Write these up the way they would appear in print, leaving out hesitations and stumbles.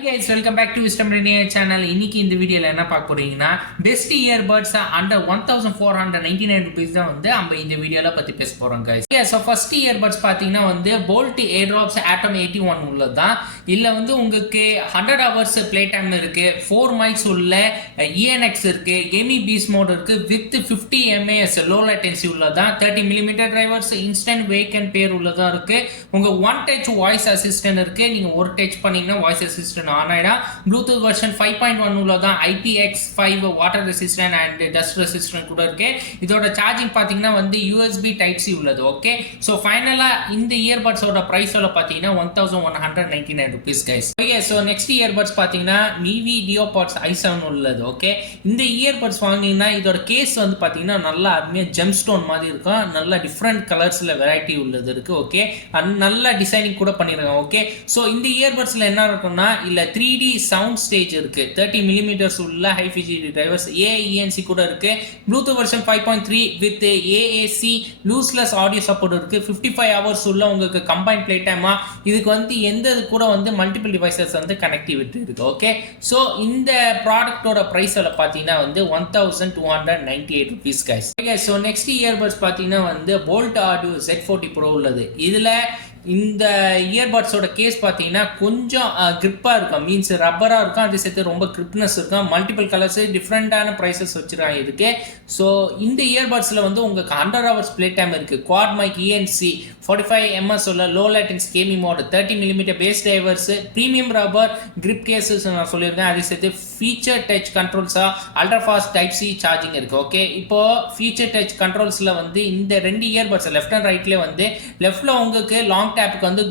Hey guys, welcome back to 𝗙cie𝗿𝗶𝗊𝗀 channel. இன்னைக்கு இந்த வீடியோல என்ன பார்க்க போறீங்கன்னா பெஸ்ட் இயர்பட்ஸ் அண்டர் 1499 rupees தான் வந்து நம்ம இந்த வீடியோல பத்தி பேச போறோம் guys. So first இயர்பட்ஸ் பாத்தீங்கன்னா வந்து போல்ட் ஏர்ட்ராப்ஸ் ஆட்டம் 81 உள்ளதுதான். இல்ல வந்து உங்களுக்கு 100 hours play time இருக்கு, 4 mics உள்ள ENX இருக்கு, gaming beast mode இருக்கு with 50 mAh low latency உள்ளதுதான். 30mm drivers, instant wake and pair உள்ளதா இருக்கு. உங்க one touch voice assistant இருக்கு. நீங்க ஒரு டச் பண்ணீங்கன்னா voice assistant on Bluetooth version 5.1 உள்ளதா IPX5 water resistant and dust resistant கூட இருக்கு. இதோட சார்ஜிங் பாத்தீங்கன்னா வந்து USB type C உள்ளது. ஓகே, சோ ஃபைனலா இந்த இயர்பட்ஸ் ஓட பிரைஸ் ஓட பாத்தீங்கன்னா 1199 rupees guys. Okay, so next earbuds பாத்தீங்கன்னா MIUI DuoPods i7 உள்ளது. ஓகே, இந்த இயர்பட்ஸ் வாங்குனீங்கன்னா இதோட கேஸ் வந்து பாத்தீங்கன்னா நல்லா அருமையா ஜெம்ஸ்டோன் மாதிரி இருக்கும். நல்ல டிஃபரண்ட் கலர்ஸ்ல வெரைட்டி உள்ளது இருக்கு. ஓகே, நல்ல டிசைனிங் கூட பண்ணிருக்காங்க. ஓகே, சோ இந்த இயர்பட்ஸ்ல என்ன இருக்கும்னா இல்ல 3D sound stage இருக்கு, 30mm உள்ள high fidelity drivers, ANC கூட இருக்கு, Bluetooth version 5.3 with AAC lossless audio support இருக்கு, 55 hours உள்ள உங்களுக்கு combined play time. இதுக்கு வந்து எந்த கூட வந்து multiple devices வந்து connectivity இருக்கு. ஓகே, சோ இந்த ப்ராடக்ட்டோட பிரைஸ் பாத்தீங்கன்னா வந்து 1298 rupees guys. Okay, so next earbuds பாத்தீங்கன்னா வந்து Bolt Audio Z40 Pro உள்ளது. இதுல இந்த இயர்பட்ஸோட கேஸ் பார்த்தீங்கன்னா கொஞ்சம் கிரிப்பாக இருக்கும், மீன்ஸ் ரப்பராக இருக்கும், அது சேர்த்து ரொம்ப கிரிப்னஸ் இருக்கும். மல்டிபிள் கலர்ஸ் டிஃப்ரெண்டான ப்ரைஸஸ் வச்சுருக்காங்க இதுக்கு. ஸோ இந்த இயர்பட்ஸில் வந்து உங்களுக்கு 100 hours ப்ளே டைம் இருக்குது. குவாட் மைக் ENC 45 ms உள்ள low latency gaming mode, 30mm bass drivers, premium rubber grip cases நான் சொல்லியிருக்கேன். அது சேர்த்து ஃபீச்சர் டச் கண்ட்ரோல்ஸாக ultra fast type C charging இருக்குது. ஓகே, இப்போ ஃபீச்சர் டச் கண்ட்ரோல்ஸில் வந்து இந்த ரெண்டு இயர்பட்ஸ் லெஃப்ட் அண்ட் ரைட்லேயே வந்து லெஃப்டில் உங்களுக்கு லாங் டேப்புக்கு வந்து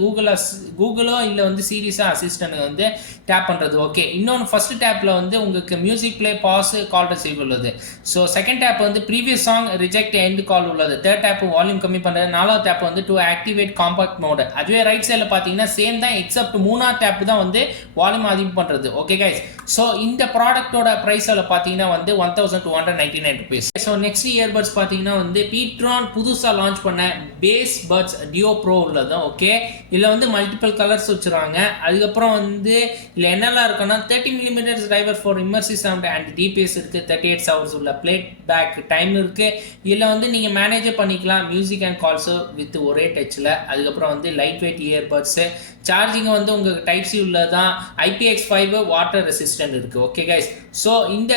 கூகுளோ இல்லை வந்து சீரியஸா அசிஸ்டன்ட் வந்து டேப் பண்ணுறது. ஓகே, இன்னொன்று ஃபர்ஸ்ட் டேப்பில் வந்து உங்களுக்கு music play, pause, call receive உள்ளது. ஸோ செகண்ட் டேப் வந்து previous song reject end call உள்ளது. தேர்ட் டேப் வால்யூம் கம்மி பண்ணுறது. நாலாவது டேப் வந்து டு ஆக்டிவேட் காம்பாக்ட் மோடு. அதுவே ரைட் சைடில் பார்த்தீங்கன்னா சேம் தான், எக்ஸப்ட் மூணாவது டேப் தான் வந்து வால்யூம் அதிகம் பண்ணுறது. ஓகே கைஸ், ஸோ இந்த ப்ராடக்டோட ப்ரைஸில் பார்த்தீங்கன்னா வந்து 1299 rupees. ஸோ நெக்ஸ்ட் இயர்பட்ஸ் பார்த்தீங்கன்னா வந்து பீட்ரான் புதுசாக லான்ச் பண்ண பேஸ் பட்ஸ் டியோ ப்ரோ உள்ளது. ஓகே, இதில் வந்து மல்டிபிள் கலர்ஸ் வச்சுருவாங்க. அதுக்கப்புறம் வந்து இதில் என்னெல்லாம் இருக்குன்னா 30mm driver for immersive sound and DPS இருக்குது, 38 hours உள்ள பிளே பேக் டைம் இருக்குது. இதில் வந்து நீங்கள் மேனேஜ் பண்ணிக்கலாம் மியூசிக் அண்ட் கால்ஸு வித் ஒரே டச்சில். அதுக்கப்புறம் வந்து லைட் வெயிட் இயர்பட்ஸு, சார்ஜிங் வந்து உங்களுக்கு டைப் C உள்ளதான், IPX5 வாட்டர் ரெசிஸ்டன்ட் இருக்குது. ஓகே கைஸ், ஸோ இந்த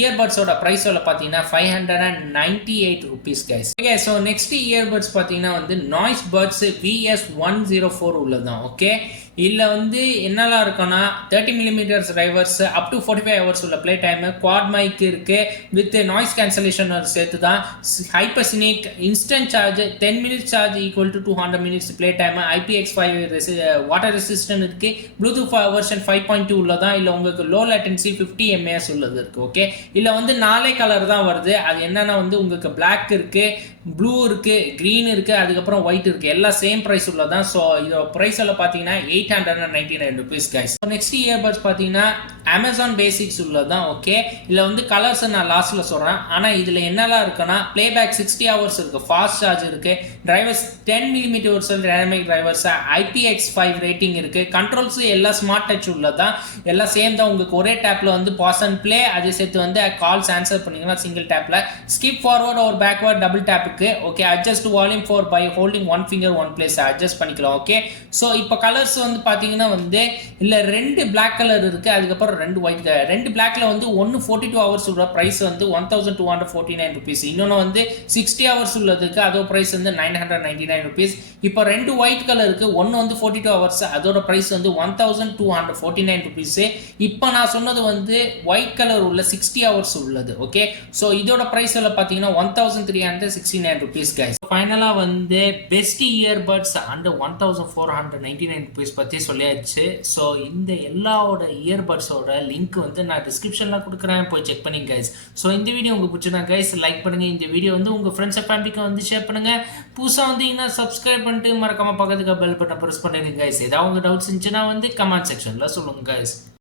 இயர்பட்ஸோட ப்ரைஸோட பார்த்தீங்கன்னா 598 rupees guys. Okay, so next earbuds பார்த்தீங்கன்னா வந்து நாய்ஸ் பட்ஸ் VS104 உள்ளதான். ஓகே, இதில் வந்து என்னெல்லாம் இருக்குன்னா 30mm drivers, up to 45 hours உள்ள பிளே டைம், குவாட் மைக் இருக்கு வித் நாய்ஸ் கேன்சலேஷன் சேர்த்து தான், hypersonic, instant charge, 10 minutes charge equal to 200 minutes play time, IPX5 water resistant இருக்கு, ப்ளூடூத் வெர்ஷன் 5.2 உள்ளதான். இல்லை உங்களுக்கு லோ லேட்டன்சி 50 mAh உள்ளது இருக்கு. ஓகே, இல்லை வந்து 4 கலர் தான் வருது. அது என்னன்னா வந்து உங்களுக்கு பிளாக் இருக்கு, ப்ளூ இருக்கு, கிரீன் இருக்கு, அதுக்கப்புறம் ஒயிட் இருக்கு. எல்லாம் சேம் பிரைஸ் உள்ளதான். ஸோ இதோட பிரைஸ் எல்லாம் பார்த்தீங்கன்னா 899 rupees guys. நெக்ஸ்ட் இயர்பட்ஸ் பார்த்தீங்கன்னா அமேசான் பேசிக்ஸ் உள்ளதான். ஓகே, இதில் வந்து கலர்ஸ் நான் லாஸ்ட்ல சொல்றேன். ஆனால் இதில் என்னெல்லாம் இருக்குன்னா பிளேபேக் 60 hours இருக்கு, ஃபாஸ்ட் சார்ஜ் இருக்கு, drivers 10mm dynamic drivers, IPX5 rating இருக்கு, கண்ட்ரோல்ஸ் எல்லாம் ஸ்மார்ட் டச் உள்ளதான். எல்லாம் சேம் தான். உங்களுக்கு ஒரே டேப்ல வந்து பாஸ் அண்ட் பிளே, அதை சேர்த்து வந்து கால்ஸ் ஆன்சர் பண்ணீங்கன்னா சிங்கிள் டேப்ல, ஸ்கிப் ஃபார்வர்ட் ஒரு backward double tap. Okay, adjust volume for by holding one finger one place adjust பண்ணிக்கலாம். ஓகே, ஸோ இப்போ கலர்ஸ் வந்து பார்த்தீங்கன்னா வந்து இல்லை 2 பிளாக் கலர் இருக்கு, அதுக்கப்புறம் 2 ஒயிட் கலர். 2 பிளாக்ல வந்து 42 hours உள்ள பிரைஸ் வந்து 1249 rupees. இன்னொன்று வந்து 60 hours உள்ளதுக்கு அதோட பிரைஸ் வந்து 999 rupees. இப்போ 2 ஒயிட் கலர் இருக்கு, ஒன்று வந்து 42 hours, அதோட பிரைஸ் வந்து 1249 rupees. இப்போ நான் சொன்னது வந்து ஒயிட் கலர் உள்ள 60 hours உள்ளது. ஓகே, ஸோ இதோட பிரைஸ் எல்லாம் பார்த்தீங்கன்னா 1369 rupees guys. ஃபைனலா வந்து பெஸ்ட் இயர்பட்ஸ் அண்டர் 1499 rupees பத்தி சொல்லியாச்சு. ஸோ இந்த எல்லாவோட இயர்பட்ஸோட லிங்க் வந்து நான் டிஸ்கிரிப்ஷன்ல கொடுக்குறேன், போய் செக் பண்ணுங்க கைஸ். ஸோ இந்த வீடியோ உங்களுக்கு பிடிச்சிருந்தா கைஸ் லைக் பண்ணுங்க, இந்த வீடியோ வந்து உங்க ஃப்ரெண்ட்ஸ் அண்ட் ஃபேமிலிக்கு வந்து ஷேர் பண்ணுங்க. புதுசாக வந்தீங்கன்னா சப்ஸ்கிரைப் பண்ணிட்டு மறக்காம பக்கத்துக்கு பெல் பட்டன் ப்ரெஸ் பண்ணுங்க கைஸ். ஏதாவது உங்க டவுட்ஸ் இருந்துச்சுன்னா வந்து கமெண்ட் செக்ஷன்ல சொல்லுங்க கைஸ்.